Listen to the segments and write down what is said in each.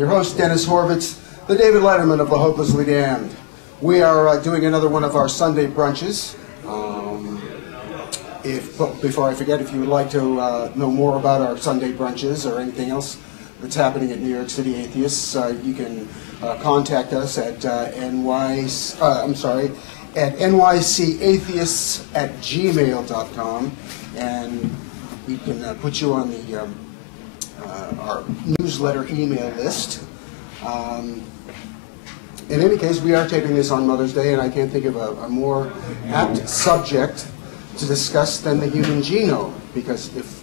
your host, Dennis Horvitz, the David Letterman of the Hopelessly Damned. We are doing another one of our Sunday brunches. Before I forget, if you would like to know more about our Sunday brunches or anything else that's happening at New York City Atheists, you can contact us at NYCAtheists@gmail.com, and we can put you on the our newsletter email list. In any case, we are taping this on Mother's Day, and I can't think of a more apt subject to discuss than the human genome, because if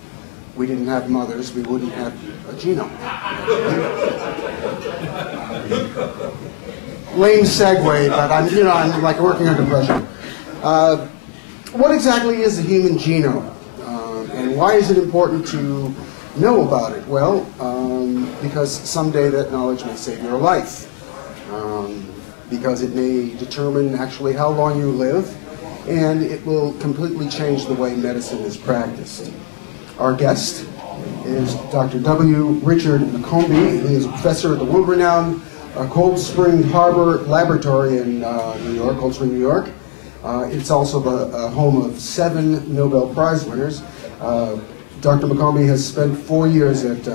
we didn't have mothers, we wouldn't have a genome. Lame segue, but I'm like working under pressure. What exactly is the human genome, and why is it important to know about it? Well, because someday that knowledge may save your life. Because it may determine actually how long you live, and it will completely change the way medicine is practiced. Our guest is Dr. W. Richard McCombie. He is a professor at the world-renowned Cold Spring Harbor Laboratory in New York, Cold Spring, New York. It's also the home of 7 Nobel Prize winners. Dr. McCombie has spent 4 years at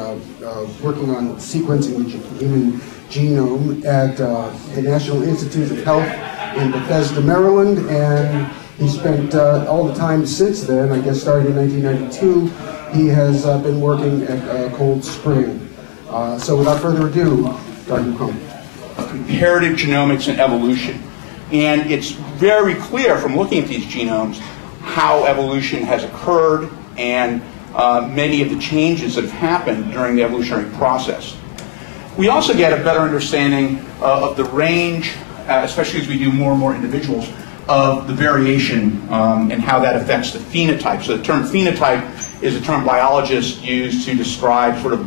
working on sequencing the human genome at the National Institute of Health in Bethesda, Maryland, and he spent all the time since then, I guess starting in 1992, he has been working at Cold Spring. So without further ado, Dr. McCombie. Comparative genomics and evolution. And it's very clear from looking at these genomes how evolution has occurred and many of the changes that have happened during the evolutionary process. We also get a better understanding of the range, especially as we do more and more individuals, of the variation and how that affects the phenotype. So the term phenotype is a term biologists use to describe sort of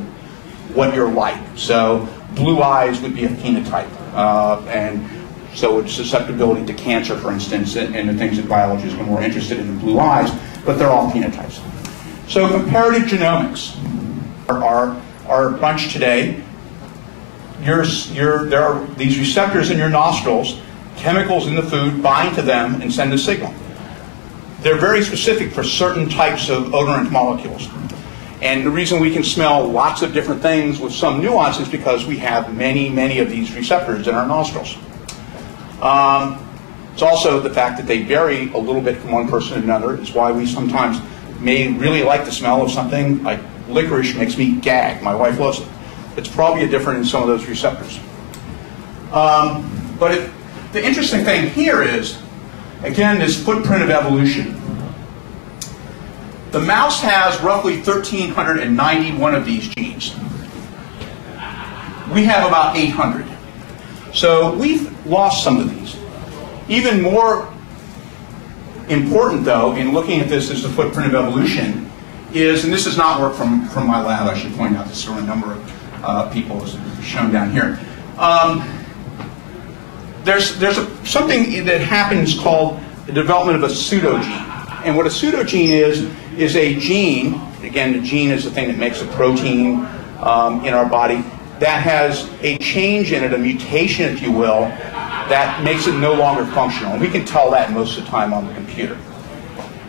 what you're like. So blue eyes would be a phenotype. And so it's susceptibility to cancer, for instance, and the things that biologists are more interested in blue eyes, but they're all phenotypes. So comparative genomics are our bunch today. There are these receptors in your nostrils, chemicals in the food bind to them and send a signal. They're very specific for certain types of odorant molecules. And the reason we can smell lots of different things with some nuance is because we have many, many of these receptors in our nostrils. It's also the fact that they vary a little bit from one person to another. It's why we sometimes may really like the smell of something like licorice makes me gag. My wife loves it. It's probably different in some of those receptors. The interesting thing here is, again, this footprint of evolution. The mouse has roughly 1,391 of these genes. We have about 800. So we've lost some of these. Even more important, though, in looking at this as the footprint of evolution is, and this is not work from my lab, I should point out, this is a number of people as shown down here. There's something that happens called the development of a pseudogene. And what a pseudogene is a gene, again, the gene is the thing that makes a protein in our body, that has a change in it, a mutation, if you will, that makes it no longer functional. And we can tell that most of the time on the computer.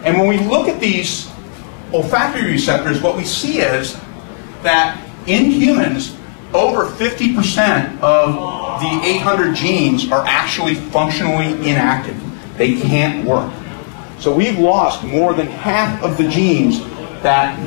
And when we look at these olfactory receptors, what we see is that in humans, over 50% of the 800 genes are actually functionally inactive. They can't work. So we've lost more than half of the genes that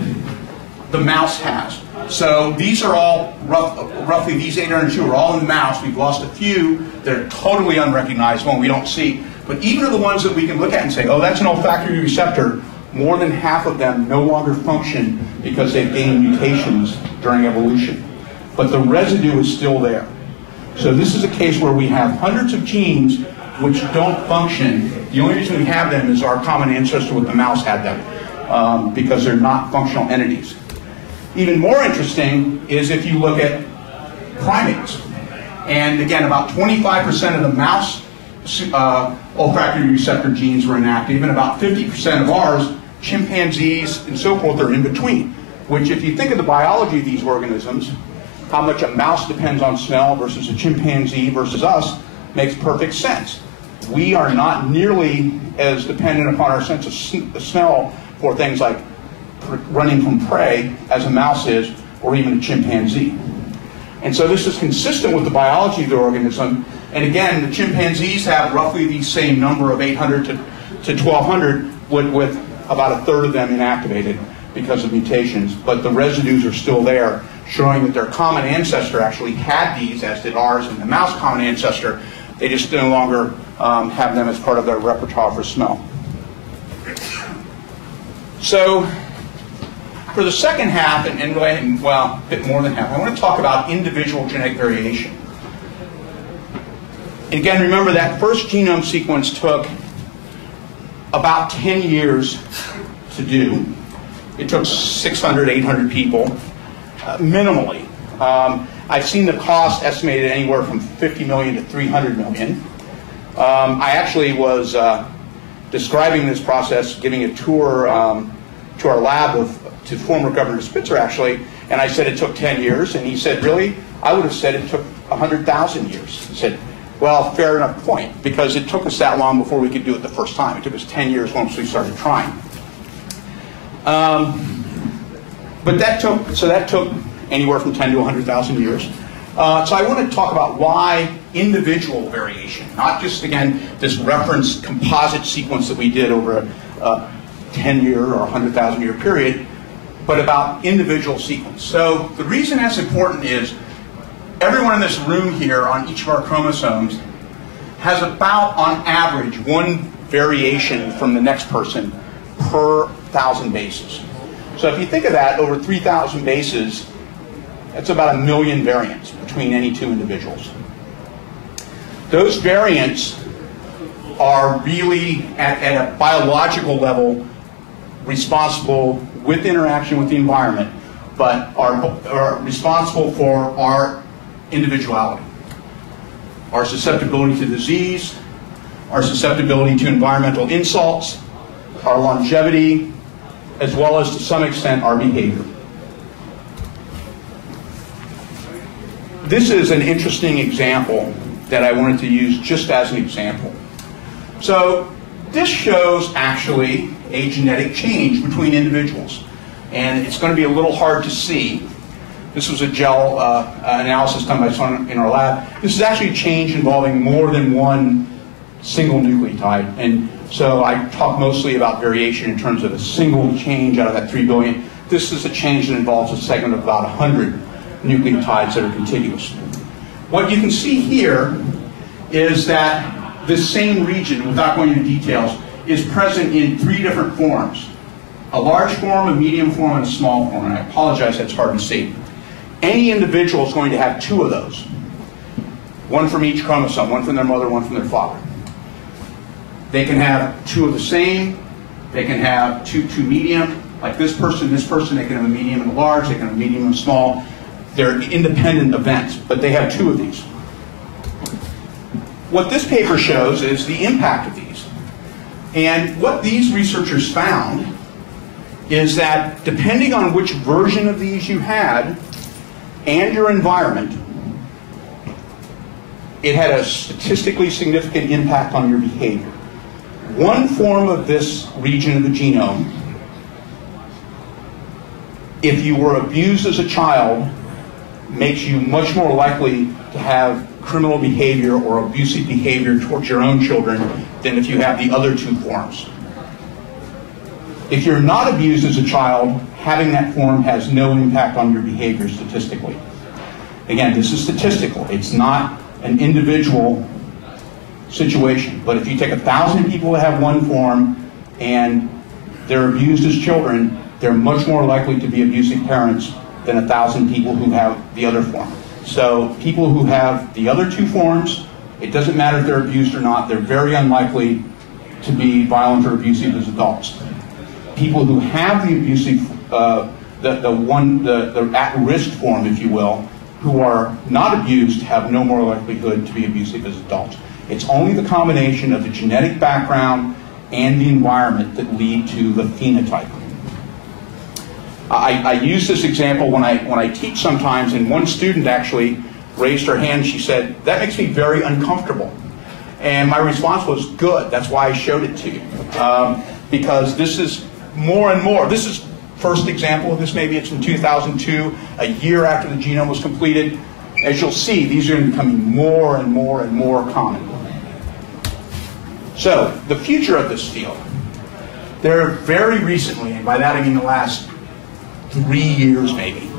the mouse has. So these are all, roughly these 802 are all in the mouse. We've lost a few that are totally unrecognizable and we don't see. But even of the ones that we can look at and say, oh, that's an olfactory receptor, more than half of them no longer function because they've gained mutations during evolution. But the residue is still there. So this is a case where we have hundreds of genes which don't function. The only reason we have them is our common ancestor with the mouse had them, because they're not functional entities. Even more interesting is if you look at primates. And again, about 25% of the mouse olfactory receptor genes were inactive, and about 50% of ours, chimpanzees and so forth, are in between. Which, if you think of the biology of these organisms, how much a mouse depends on smell versus a chimpanzee versus us makes perfect sense. We are not nearly as dependent upon our sense of smell for things like running from prey as a mouse is, or even a chimpanzee. And so this is consistent with the biology of the organism. And again, the chimpanzees have roughly the same number of 800 to 1200, with about a third of them inactivated because of mutations. But the residues are still there, showing that their common ancestor actually had these, as did ours and the mouse common ancestor. They just no longer have them as part of their repertoire for smell. So for the second half, and well, a bit more than half, I want to talk about individual genetic variation. And again, remember that first genome sequence took about 10 years to do. It took 600, 800 people, minimally. I've seen the cost estimated anywhere from 50 million to 300 million. I actually was describing this process, giving a tour to our lab to former Governor Spitzer, actually, and I said it took 10 years, and he said, really? I would have said it took 100,000 years. He said, well, fair enough point, because it took us that long before we could do it the first time. It took us 10 years once we started trying. But that took anywhere from 10 to 100,000 years. So I want to talk about why individual variation, not just, again, this reference composite sequence that we did over a 10-year or 100,000-year period, but about individual sequence. So the reason that's important is everyone in this room here on each of our chromosomes has about, on average, one variation from the next person per 1,000 bases. So if you think of that, over 3,000 bases, that's about 1 million variants between any two individuals. Those variants are really, at a biological level, responsible with interaction with the environment, but are responsible for our individuality, our susceptibility to disease, our susceptibility to environmental insults, our longevity, as well as to some extent our behavior. This is an interesting example that I wanted to use just as an example. So this shows actually a genetic change between individuals, and it's going to be a little hard to see. This was a gel analysis done by someone in our lab. This is actually a change involving more than one single nucleotide, and so I talk mostly about variation in terms of a single change out of that 3 billion. This is a change that involves a segment of about 100 nucleotides that are contiguous. What you can see here is that this same region, without going into details, is present in 3 different forms. A large form, a medium form, and a small form. And I apologize, that's hard to see. Any individual is going to have 2 of those. One from each chromosome, one from their mother, one from their father. They can have 2 of the same. They can have two medium, like this person, they can have a medium and a large, they can have a medium and a small. They're independent events, but they have 2 of these. What this paper shows is the impact of these. And what these researchers found is that depending on which version of these you had and your environment, it had a statistically significant impact on your behavior. One form of this region of the genome, if you were abused as a child, makes you much more likely to have criminal behavior or abusive behavior towards your own children than if you have the other 2 forms. If you're not abused as a child, having that form has no impact on your behavior statistically. Again, this is statistical. It's not an individual situation. But if you take 1,000 people that have one form and they're abused as children, they're much more likely to be abusive parents than 1,000 people who have the other form. So people who have the other 2 forms, it doesn't matter if they're abused or not, they're very unlikely to be violent or abusive as adults. People who have the abusive, the at-risk form, if you will, who are not abused have no more likelihood to be abusive as adults. It's only the combination of the genetic background and the environment that lead to the phenotype. I use this example when I teach sometimes, and one student actually raised her hand. She said, "That makes me very uncomfortable." And my response was, "Good, that's why I showed it to you." Because this is more and more. This is first example of this, maybe it's in 2002, a year after the genome was completed. As you'll see, these are becoming more and more and more common. So, the future of this field. There very recently, and by that I mean the last 3 years maybe,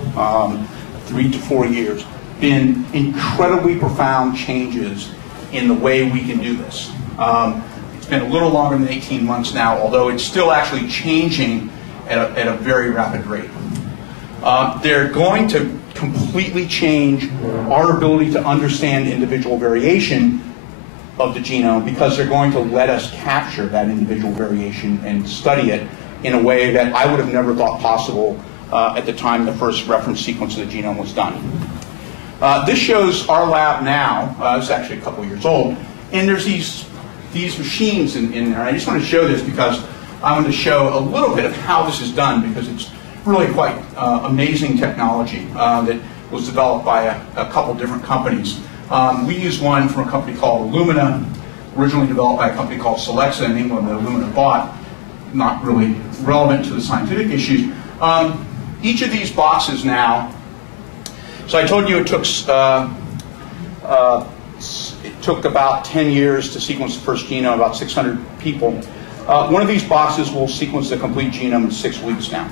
3 to 4 years, been incredibly profound changes in the way we can do this. It's been a little longer than 18 months now, although it's still actually changing at a very rapid rate. They're going to completely change our ability to understand individual variation of the genome, because they're going to let us capture that individual variation and study it in a way that I would have never thought possible at the time the first reference sequence of the genome was done. This shows our lab now. It's actually a couple years old, and there's these machines in there. I just want to show this because I want to show a little bit of how this is done, because it's really quite amazing technology that was developed by a couple different companies. We use one from a company called Illumina, originally developed by a company called Solexa in England that Illumina bought. Not really relevant to the scientific issues. Each of these boxes now, so I told you it took about 10 years to sequence the first genome, about 600 people. One of these boxes will sequence the complete genome in 6 weeks now.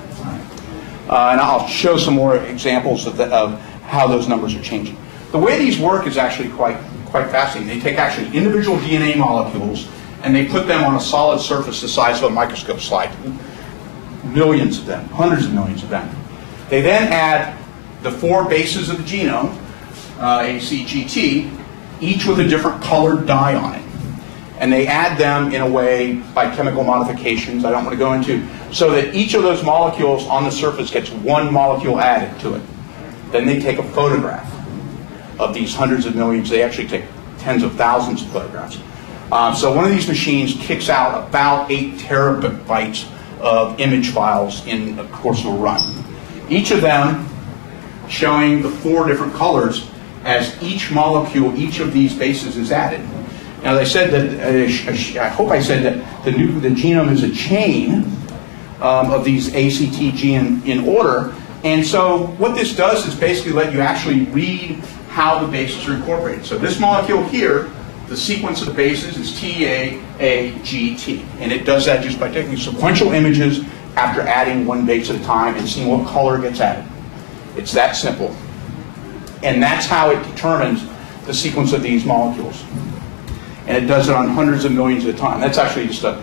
And I'll show some more examples of how those numbers are changing. The way these work is actually quite fascinating. They take actually individual DNA molecules and they put them on a solid surface the size of a microscope slide. Millions of them, hundreds of millions of them. They then add the 4 bases of the genome, A, C, G, T, each with a different colored dye on it. And they add them in a way by chemical modifications I don't want to go into, so that each of those molecules on the surface gets 1 molecule added to it. Then they take a photograph of these hundreds of millions. They actually take tens of thousands of photographs. So one of these machines kicks out about 8 terabytes of image files in the course of a run. Each of them showing the 4 different colors as each molecule, each of these bases is added. Now, they said that, I hope I said that the genome is a chain of these ACTG in order. And so what this does is basically let you actually read how the bases are incorporated. So this molecule here, the sequence of the bases is TAAGT. And it does that just by taking sequential images after adding 1 base at a time and seeing what color gets added. It's that simple. And that's how it determines the sequence of these molecules. And it does it on hundreds of millions at a time. That's actually just a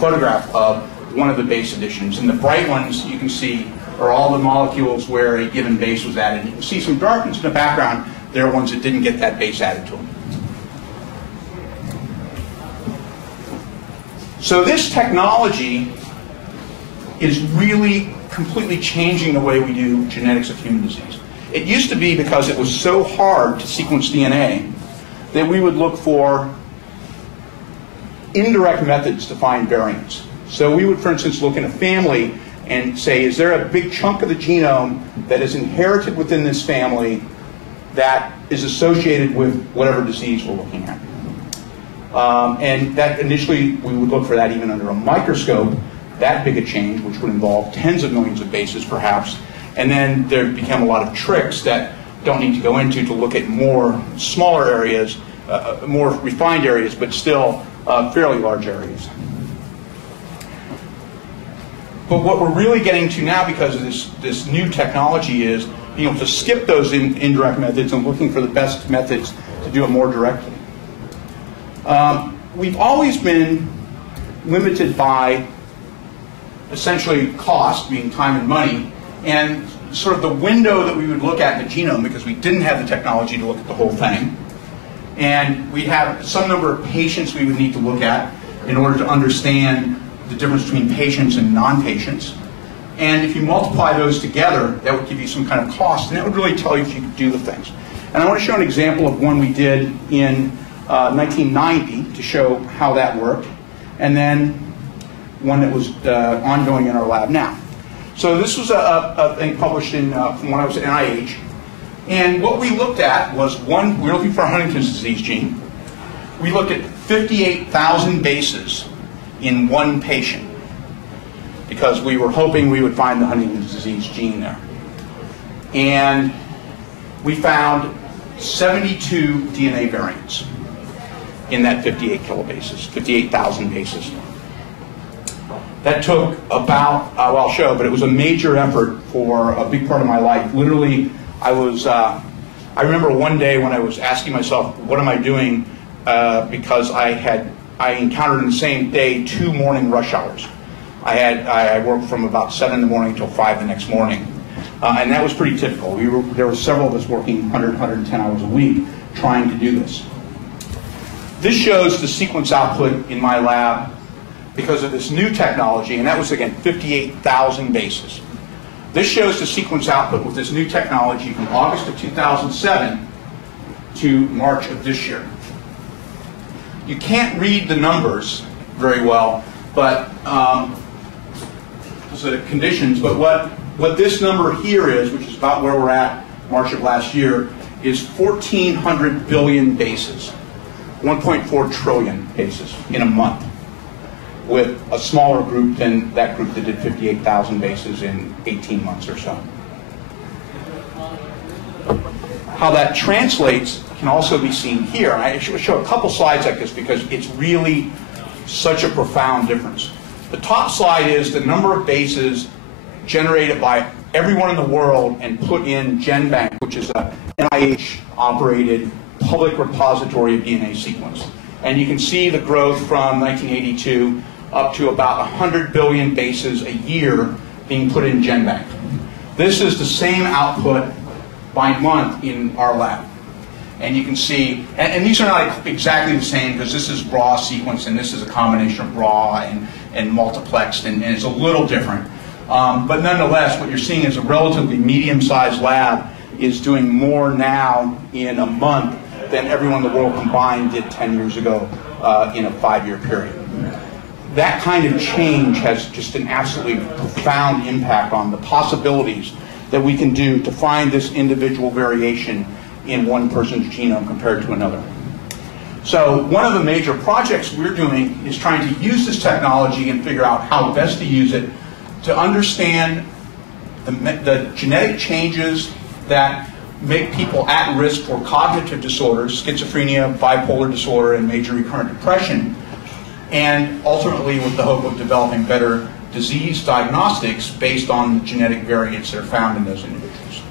photograph of one of the base additions. And the bright ones you can see are all the molecules where a given base was added. You can see some darkness in the background. There are ones that didn't get that base added to them. So this technology is really completely changing the way we do genetics of human disease. It used to be, because it was so hard to sequence DNA, that we would look for indirect methods to find variants. So we would, for instance, look in a family and say, is there a big chunk of the genome that is inherited within this family that is associated with whatever disease we're looking at? And that initially, we would look for that even under a microscope, that big a change, which would involve tens of millions of bases perhaps. And then there became a lot of tricks that don't need to go into to look at more smaller areas, more refined areas, but still fairly large areas. But what we're really getting to now, because of this new technology, is being able to skip those indirect methods and looking for the best methods to do it more directly. We've always been limited by essentially cost, being time and money, and sort of the window that we would look at in the genome, because we didn't have the technology to look at the whole thing. And we'd have some number of patients we would need to look at in order to understand the difference between patients and non-patients. And if you multiply those together, that would give you some kind of cost, and that would really tell you if you could do the things. And I want to show an example of one we did in 1990 to show how that worked, and then one that was ongoing in our lab now. So this was a thing published in from when I was at NIH. And what we looked at was we were looking for a Huntington's disease gene. We looked at 58,000 bases in one patient because we were hoping we would find the Huntington's disease gene there. And we found 72 DNA variants in that 58,000 bases. That took about, well, I'll show, but it was a major effort for a big part of my life. Literally, I remember one day when I was asking myself, what am I doing? Because I encountered in the same day 2 morning rush hours. I worked from about 7 in the morning till 5 the next morning. And that was pretty typical. There were several of us working 100, 110 hours a week trying to do this. This shows the sequence output in my lab because of this new technology, and that was, again, 58,000 bases. This shows the sequence output with this new technology from August of 2007 to March of this year. You can't read the numbers very well, but the conditions, but what this number here is, which is about where we're at March of last year, is 1,400 billion bases, 1.4 trillion bases in a month, with a smaller group than that group that did 58,000 bases in 18 months or so. How that translates can also be seen here. I should show a couple slides like this because it's really such a profound difference. The top slide is the number of bases generated by everyone in the world and put in GenBank, which is a NIH-operated public repository of DNA sequence. And you can see the growth from 1982 up to about 100 billion bases a year being put in GenBank. This is the same output by month in our lab. And you can see, and these are not exactly the same because this is raw sequence and this is a combination of raw and multiplexed, and it's a little different. But nonetheless, what you're seeing is a relatively medium-sized lab is doing more now in a month than everyone in the world combined did 10 years ago in a 5-year period. That kind of change has just an absolutely profound impact on the possibilities that we can do to find this individual variation in one person's genome compared to another. So one of the major projects we're doing is trying to use this technology and figure out how best to use it to understand the genetic changes that make people at risk for cognitive disorders, schizophrenia, bipolar disorder, and major recurrent depression, and ultimately with the hope of developing better disease diagnostics based on the genetic variants that are found in those individuals.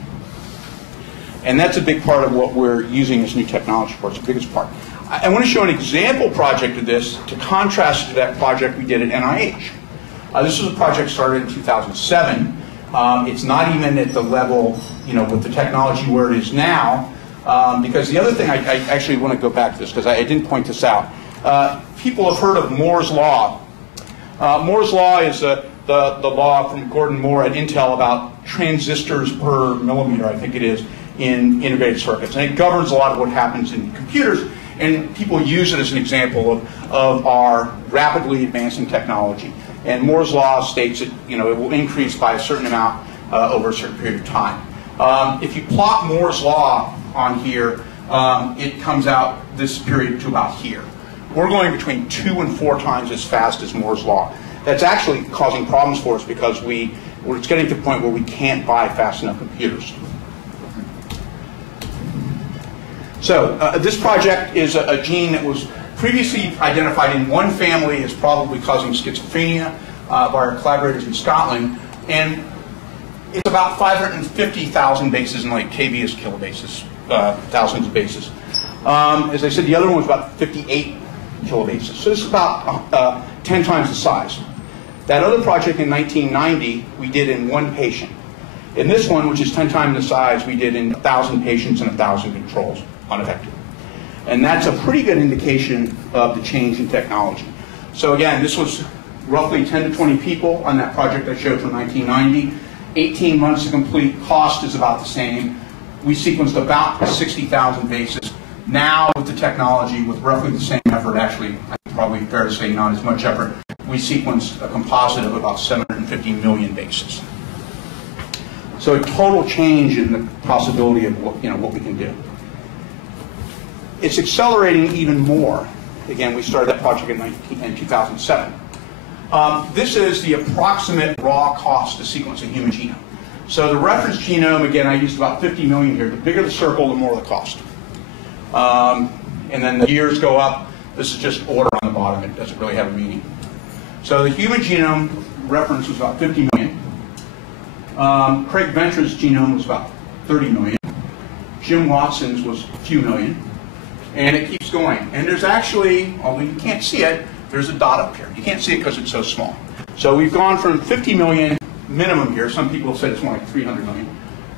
And that's a big part of what we're using this new technology for. It's the biggest part. I want to show an example project of this to contrast to that project we did at NIH. This was a project started in 2007. It's not even at the level, with the technology where it is now, because the other thing, I actually want to go back to this because I didn't point this out. People have heard of Moore's Law. Moore's Law is the law from Gordon Moore at Intel about transistors per millimeter, I think it is, in integrated circuits. And it governs a lot of what happens in computers, and people use it as an example of our rapidly advancing technology. And Moore's Law states that it will increase by a certain amount over a certain period of time. If you plot Moore's Law on here, it comes out this period to about here. We're going between 2 and 4 times as fast as Moore's Law. That's actually causing problems for us because it's getting to the point where we can't buy fast enough computers. So this project is a gene that was previously identified in one family as probably causing schizophrenia by our collaborators in Scotland, and it's about 550,000 bases, and like KB is kilobases, thousands of bases. As I said, the other one was about 58 kilobases, so this is about 10 times the size. That other project in 1990 we did in one patient. In this one, which is 10 times the size, we did in 1,000 patients and 1,000 controls, unaffected. And that's a pretty good indication of the change in technology. So again, this was roughly 10 to 20 people on that project I showed from 1990. 18 months to complete. Cost is about the same. We sequenced about 60,000 bases. Now with the technology, with roughly the same effort, actually, probably fair to say not as much effort, we sequenced a composite of about 750 million bases. So a total change in the possibility of what we can do. It's accelerating even more. Again, we started that project in 2007. This is the approximate raw cost to sequence a human genome. So the reference genome, again, I used about 50 million here. The bigger the circle, the more the cost. And then the years go up. This is just order on the bottom. It doesn't really have a meaning. So the human genome reference was about 50 million. Craig Venture's genome was about 30 million. Jim Watson's was a few million. And it keeps going. And there's actually, although you can't see it, there's a dot up here. You can't see it because it's so small. So we've gone from 50 million minimum here. Some people have said it's more like 300 million.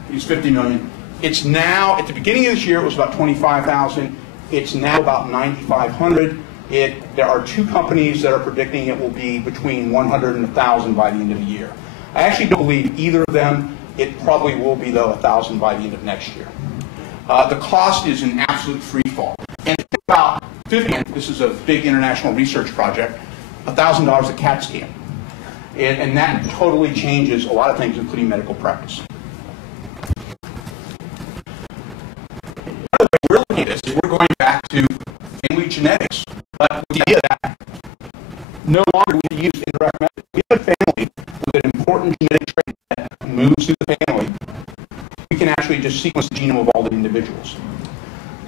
It's 50 million. It's now, at the beginning of this year, it was about 25,000. It's now about 9,500. There are two companies that are predicting it will be between 100 and 1,000 by the end of the year. I actually don't believe either of them. It probably will be, though, 1,000 by the end of next year. The cost is an absolute free fall. And think about 50, this is a big international research project, $1,000 a CAT scan. And that totally changes a lot of things, including medical practice. Another way we're looking at this is we're going back to family genetics. But the idea that no longer we use indirect methods. We have a family with an important genetic trait that moves through the family. We can actually just sequence the genome of all the individuals.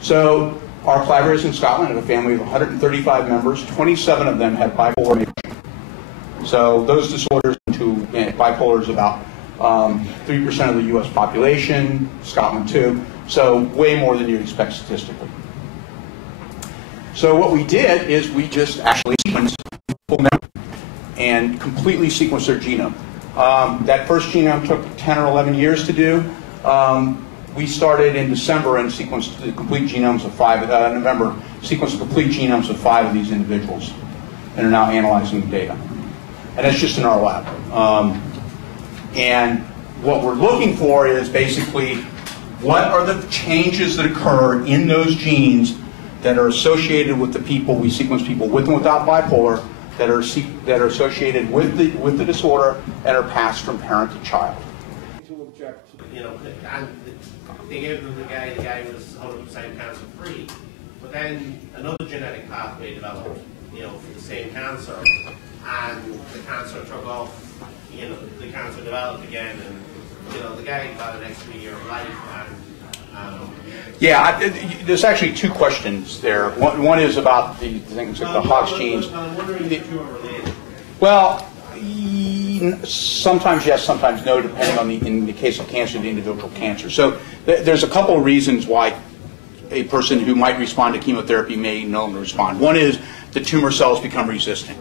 So our collaborators in Scotland have a family of 135 members. 27 of them have bipolar mutation. So those disorders, bipolar is about 3% of the U.S. population, Scotland too. So way more than you'd expect statistically. So what we did is we just actually sequenced full memory and completely sequenced their genome. That first genome took 10 or 11 years to do. We started in December and sequenced the complete genomes of November, sequenced the complete genomes of 5 of these individuals and are now analyzing the data. And that's just in our lab. And what we're looking for is basically what are the changes that occur in those genes that are associated with the people, we sequence people with and without bipolar, that are associated with the disorder and are passed from parent to child. You know, and they gave them the guy was 100% cancer free, but then another genetic pathway developed, you know, for the same cancer, and the cancer took off, you know, the cancer developed again, and, you know, the guy got an extra year of life, and yeah, there's actually two questions there. One is about the things like the Hox genes. I'm wondering if you are related. Well, sometimes yes, sometimes no, depending on in the case of cancer, the individual cancer. So there's a couple of reasons why a person who might respond to chemotherapy may no longer respond. One is the tumor cells become resistant.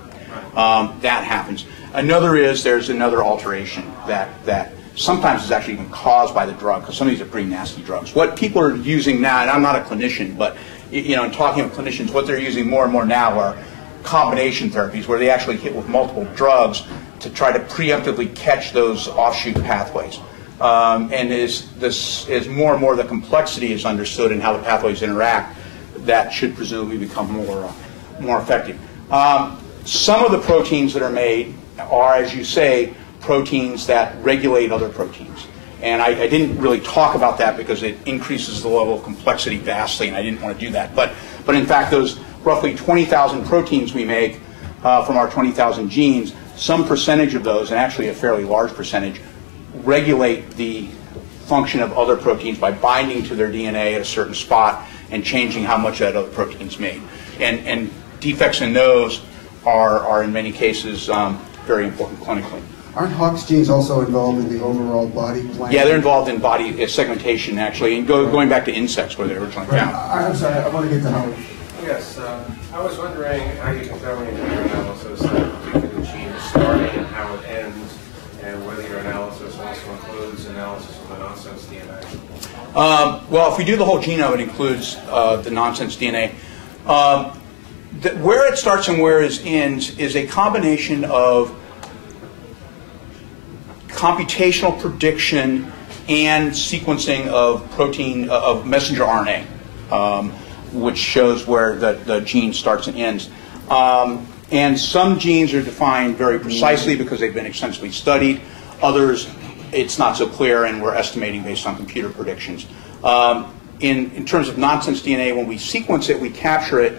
That happens. Another is there's another alteration that sometimes is actually even caused by the drug, because some of these are pretty nasty drugs. What people are using now, and I'm not a clinician, but you know, in talking with clinicians, what they're using more and more now are combination therapies, where they actually hit with multiple drugs to try to preemptively catch those offshoot pathways. And as more and more the complexity is understood and how the pathways interact, that should presumably become more effective. Some of the proteins that are made are, as you say, proteins that regulate other proteins. And I didn't really talk about that because it increases the level of complexity vastly, and I didn't want to do that. But in fact, those roughly 20,000 proteins we make from our 20,000 genes, some percentage of those, and actually a fairly large percentage, regulate the function of other proteins by binding to their DNA at a certain spot and changing how much that other protein is made. And defects in those are in many cases very important clinically. Aren't Hox genes also involved in the overall body plan? Yeah, they're involved in body segmentation, actually, and going back to insects where they originally found. I'm sorry, I want to get to Howard. Yes, I was wondering how you can tell in your analysis that the gene is starting and how it ends, and whether your analysis also includes analysis of the nonsense DNA. Well, if we do the whole genome, it includes the nonsense DNA. Where it starts and where it ends is a combination of computational prediction and sequencing of protein, of messenger RNA, which shows where the gene starts and ends. And some genes are defined very precisely because they've been extensively studied. Others it's not so clear, and we're estimating based on computer predictions. In terms of nonsense DNA, when we sequence it, we capture it.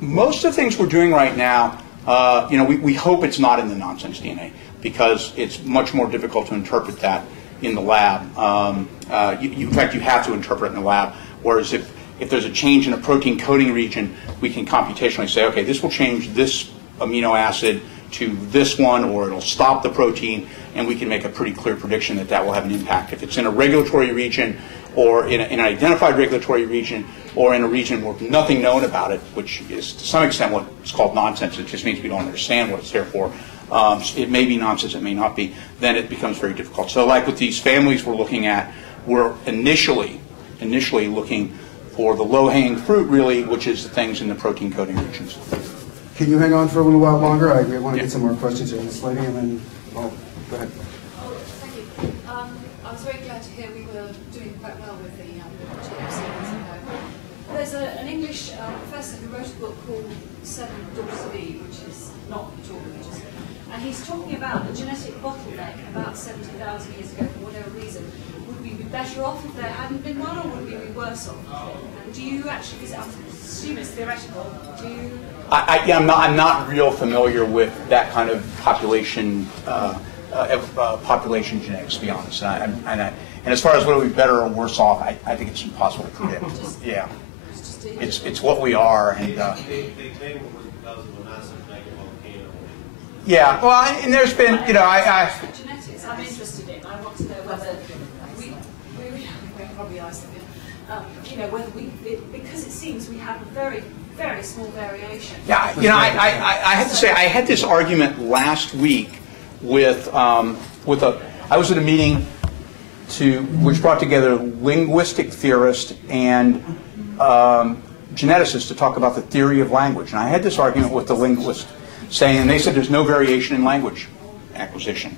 Most of the things we're doing right now, we hope it's not in the nonsense DNA, because it's much more difficult to interpret that in the lab. In fact, you have to interpret it in the lab, whereas if there's a change in a protein coding region, we can computationally say, okay, this will change this amino acid to this one, or it'll stop the protein, and we can make a pretty clear prediction that that will have an impact. If it's in a regulatory region, or in an identified regulatory region, or in a region where nothing known about it, which is to some extent what's called nonsense, it just means we don't understand what it's there for. It may be nonsense, it may not be, then it becomes very difficult. So like with these families we're looking at, we're initially looking for the low-hanging fruit, really, which is the things in the protein coding regions. Can you hang on for a little while longer? I want to get some more questions here. This lady, and then, go ahead. Oh, thank you. I was very glad to hear we were doing quite well with the GFC. There's an English professor who wrote a book called Seven Daughters of Eve, which is not at all religious. And he's talking about a genetic bottleneck about 70,000 years ago, for whatever reason. Would we be better off if there hadn't been one, or would we be worse off? And do you actually, because I assume it's theoretical, do you... I'm not real familiar with that kind of population population genetics, to be honest. And as far as whether we're better or worse off, I think it's impossible to predict. Yeah, it's what we are. And they claim it was because of a massive mega volcano. yeah, well, and there's been, genetics. I'm interested in. I want to know whether we probably asked them. Whether because it seems we have a very small variation. Yeah, I have to say, I had this argument last week with I was at a meeting which brought together linguistic theorists and geneticists to talk about the theory of language. And I had this argument with the linguist saying, and they said there's no variation in language acquisition.